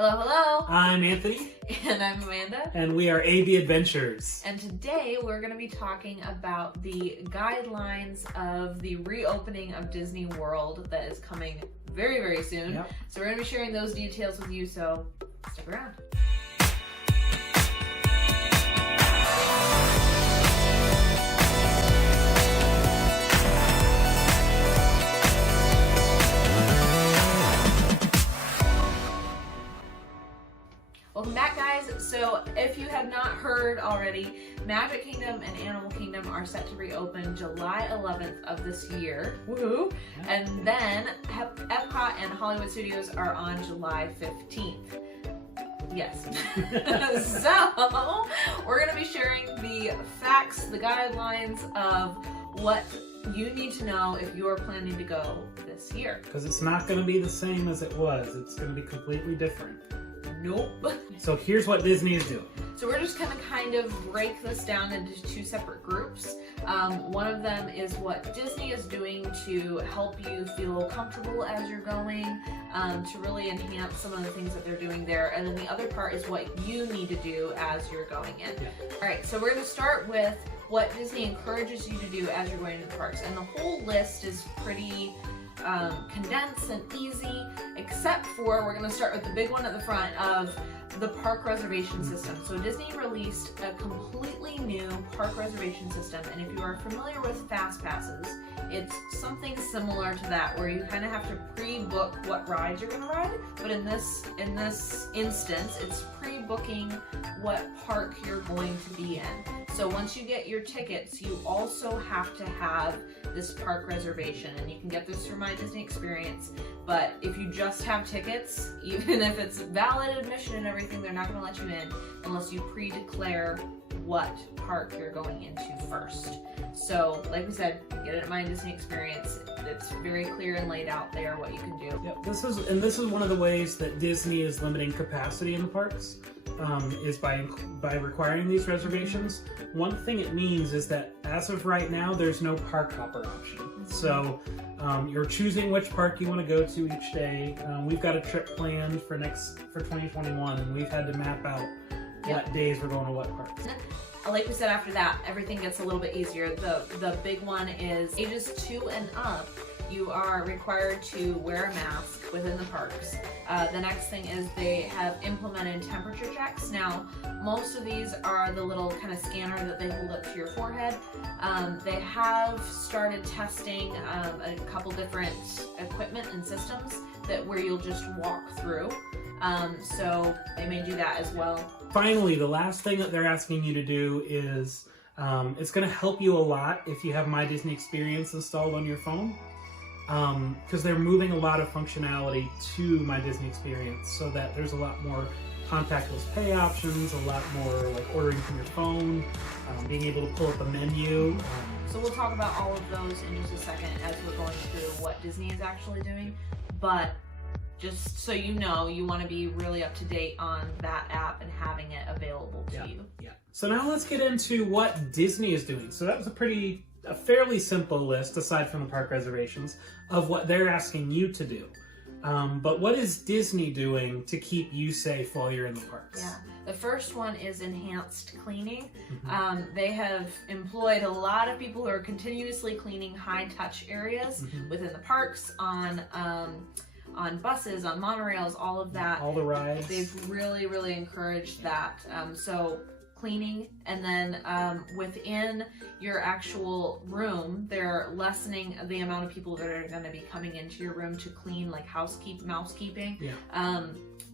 Hello, hello. I'm Anthony. And I'm Amanda. And we are AB Adventures. And today we're going to be talking about the guidelines of the reopening of Disney World that is coming very, very soon. Yep. So we're going to be sharing those details with you, so stick around. Welcome back, guys. So if you have not heard already, Magic Kingdom and Animal Kingdom are set to reopen July 11th of this year. Woohoo! And then Epcot and Hollywood Studios are on July 15th. Yes. So we're going to be sharing the facts, the guidelines of what you need to know if you're planning to go this year. Because it's not going to be the same as it was. It's going to be completely different. Nope. So here's what Disney is doing. So we're just going to kind of break this down into two separate groups. One of them is what Disney is doing to help you feel comfortable as you're going, to really enhance some of the things that they're doing there. And then the other part is what you need to do as you're going in. Yeah. All right, so we're going to start with what Disney encourages you to do as you're going to the parks. And the whole list is pretty condensed and easy, except for we're going to start with the big one at the front of the park reservation system. So Disney released a completely new park reservation system, and if you are familiar with fast passes, it's something similar to that, where you kind of have to pre-book what rides you're going to ride, but in this instance, it's pre-booking what park you're going to be in. So once you get your tickets, you also have to have this park reservation, and you can get this through My Disney Experience. But if you just have tickets, even if it's valid admission and everything, they're not going to let you in unless you pre-declare what park you're going into first. So, like we said, get it at My Disney Experience. It's very clear and laid out there what you can do. Yep. This is one of the ways that Disney is limiting capacity in the parks. Is by requiring these reservations. One thing it means is that as of right now, there's no park hopper option. Mm-hmm. So you're choosing which park you want to go to each day. We've got a trip planned for 2021, and we've had to map out what days we're going to what parks. Like we said, after that, everything gets a little bit easier. The big one is ages 2 and up. You are required to wear a mask within the parks. The next thing is they have implemented temperature checks. Now, most of these are the little kind of scanner that they hold up to your forehead. They have started testing a couple different equipment and systems where you'll just walk through. So they may do that as well. Finally, the last thing that they're asking you to do is, it's going to help you a lot if you have My Disney Experience installed on your phone. Because they're moving a lot of functionality to My Disney Experience, so that there's a lot more contactless pay options, a lot more like ordering from your phone, being able to pull up a menu. So we'll talk about all of those in just a second as we're going through what Disney is actually doing. But just so you know, you want to be really up to date on that app and having it available to you. Yeah. So now let's get into what Disney is doing. So that was a fairly simple list, aside from the park reservations, of what they're asking you to do. But what is Disney doing to keep you safe while you're in the parks? Yeah, the first one is enhanced cleaning. Mm-hmm. They have employed a lot of people who are continuously cleaning high-touch areas within the parks, on buses, on monorails, all of that. All the rides. They've really, really encouraged that. So cleaning, and then within your actual room, they're lessening the amount of people that are going to be coming into your room to clean, like mousekeeping. Yeah.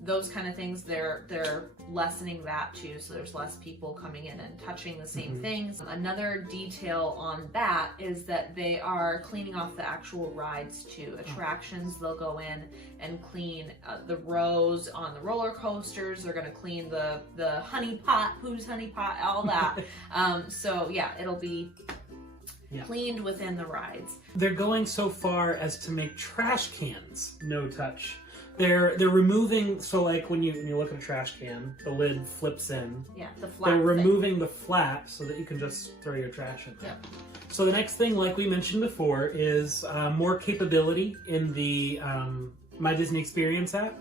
Those kind of things, they're lessening that too, so there's less people coming in and touching the same things. Another detail on that is that they are cleaning off the actual rides too. Attractions, they'll go in and clean the rows on the roller coasters. They're going to clean the honey pot, who's honey pot, all that. So yeah, it'll be cleaned within the rides. They're going so far as to make trash cans no touch. They're removing, so like when you look at a trash can, the lid flips in. Yeah, the flat. They're removing the flap so that you can just throw your trash in there. Yep. So the next thing, like we mentioned before, is more capability in the My Disney Experience app.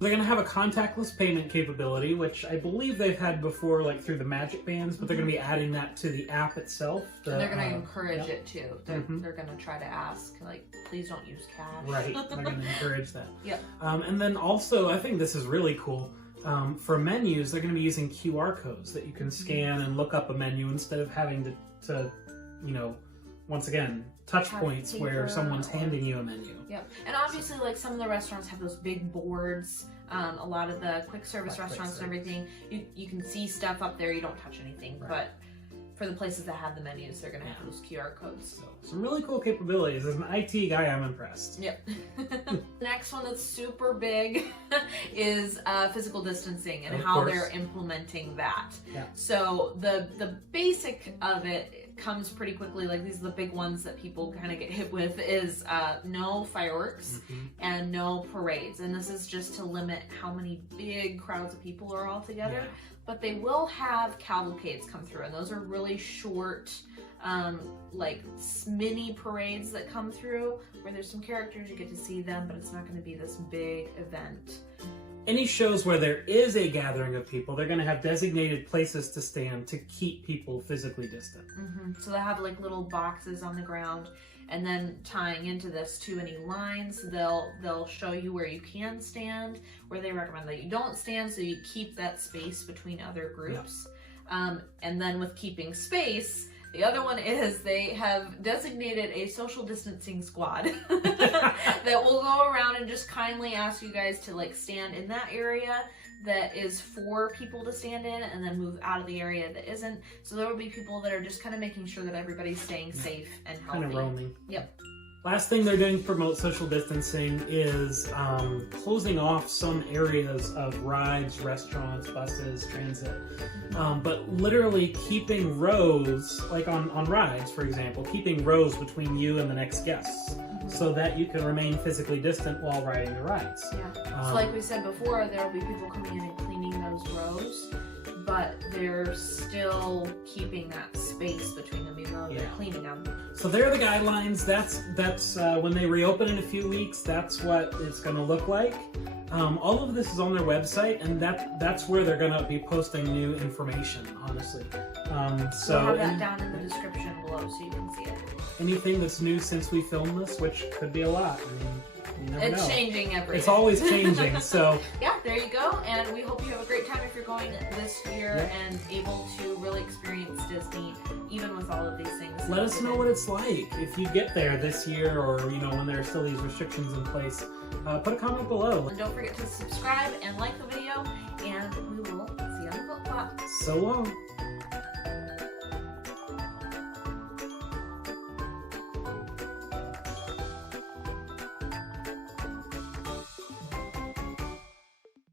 They're going to have a contactless payment capability, which I believe they've had before, like through the Magic Bands, but they're going to be adding that to the app itself. And they're going to encourage it too. They're going to try to ask, like, please don't use cash. Right, they're going to encourage that. Yep. And then also, I think this is really cool. For menus, they're going to be using QR codes that you can scan and look up a menu instead of having to once again, touch points where someone's handing you a menu. Yep. And obviously, like, some of the restaurants have those big boards. A lot of the quick service restaurants and everything, you can see stuff up there. You don't touch anything. Right. But for the places that have the menus, they're going to have those QR codes. So, some really cool capabilities. As an IT guy, I'm impressed. Yep. The next one that's super big is physical distancing and how they're implementing that. Yeah. So the basic of it comes pretty quickly. Like, these are the big ones that people kind of get hit with is no fireworks and no parades. And this is just to limit how many big crowds of people are all together. Yeah. But they will have cavalcades come through, and those are really short, like mini parades that come through where there's some characters, you get to see them, but it's not going to be this big event. Any shows where there is a gathering of people, they're going to have designated places to stand to keep people physically distant. So they have like little boxes on the ground, and then tying into this to any lines, they'll show you where you can stand, where they recommend that you don't stand, so you keep that space between other groups. Yeah. And then with keeping space, the other one is they have designated a social distancing squad that will go around and just kindly ask you guys to, like, stand in that area that is for people to stand in, and then move out of the area that isn't. So there will be people that are just kind of making sure that everybody's staying safe and healthy. Kind of roaming. Yep. Last thing they're doing to promote social distancing is closing off some areas of rides, restaurants, buses, transit. But literally keeping rows, like on rides, for example, keeping rows between you and the next guests so that you can remain physically distant while riding the rides. Yeah. So like we said before, there will be people coming in and cleaning those rows, but they're still keeping that space between them, even though they're cleaning them. So there are the guidelines. That's when they reopen in a few weeks, that's what it's going to look like. All of this is on their website, and that's where they're going to be posting new information, honestly. So we'll have that down in the description below so you can see it. Anything that's new since we filmed this, which could be a lot. I mean, you never know. It's changing every day. It's always changing, so... Yeah, there you go, and we hope you have a great time if you're going this year and able to really experience Disney, even with all of these things. Let us know what it's like if you get there this year, or, when there are still these restrictions in place. Put a comment below. And don't forget to subscribe and like the video, and we will see you on the book plot. So long.